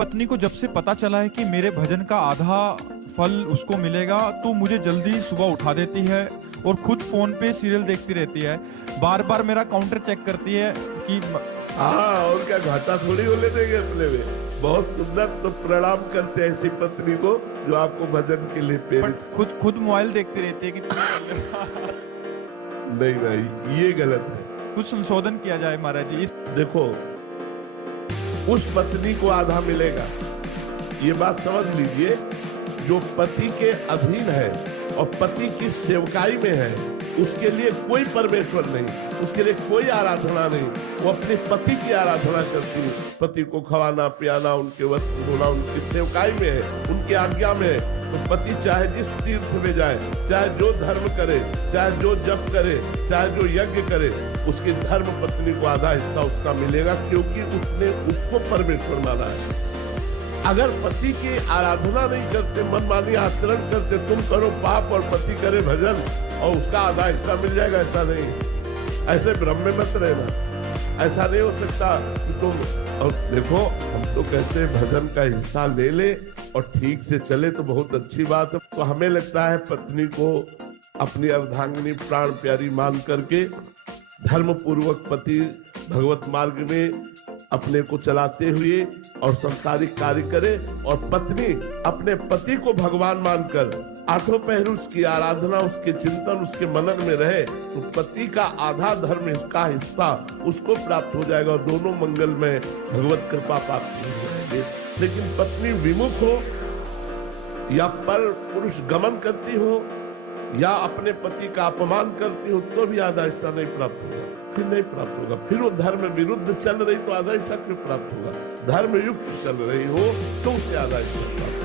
पत्नी को जब से पता चला है कि मेरे भजन का आधा फल उसको मिलेगा, तो मुझे जल्दी सुबह उठा देती है और खुद फोन पे सीरियल देखती रहती है। बार बार मेरा काउंटर चेक करती है कि हाँ, और क्या घाटा थोड़ी होने देंगे अपने में। बहुत सुंदर, तो प्रणाम करते हैं ऐसी पत्नी को जो आपको भजन के लिए प्रेरित। खुद मोबाइल देखती रहती है कि नहीं भाई, ये गलत है। कुछ संशोधन किया जाए महाराज जी। देखो, उस पत्नी को आधा मिलेगा, ये बात समझ लीजिए। जो पति के अधीन है और पति की सेवकाई में है, उसके लिए कोई परमेश्वर नहीं, उसके लिए कोई आराधना नहीं। वो अपने पति की आराधना करती है। पति को खवाना पियाना, उनके वस्त्र धोना, उनकी सेवकाई में है, उनकी आज्ञा में है। तो पति चाहे जिस तीर्थ में जाए, चाहे जो धर्म करे, चाहे जो जप करे, चाहे जो यज्ञ करे, उसकी धर्म पत्नी को आधा हिस्सा उसका मिलेगा, क्योंकि उसने उसको परमेश्वर माना है। अगर पति की आराधना नहीं करते, मनमानी आचरण करते, तुम करो पाप और पति करे भजन और उसका आधा हिस्सा मिल जाएगा, ऐसा नहीं। ऐसे भ्रम में मत रहना, ऐसा नहीं हो सकता कि तुम। और देखो, हम तो कहते हैं भजन का हिस्सा ले ले और ठीक से चले तो बहुत अच्छी बात है। तो हमें लगता है पत्नी को अपनी अर्धांगिनी प्राण प्यारी मान करके धर्म पूर्वक पति भगवत मार्ग में अपने को चलाते हुए और संसारिक कार्य करे, और पत्नी अपने पति को भगवान मानकर आठों पहर उसकी आराधना, उसके चिंतन, उसके मनन में रहे, तो पति का आधा धर्म का हिस्सा उसको प्राप्त हो जाएगा और दोनों मंगल में भगवत कृपा प्राप्त हो जाएगी। लेकिन पत्नी विमुख हो या पर पुरुष गमन करती हो या अपने पति का अपमान करती हो, तो भी आधा हिस्सा नहीं प्राप्त होगा, फिर नहीं प्राप्त होगा। फिर वो धर्म विरुद्ध चल रही तो आधा हिस्सा क्यों प्राप्त होगा? धर्म युक्त चल रही हो तो उसे आधा हिस्सा प्राप्त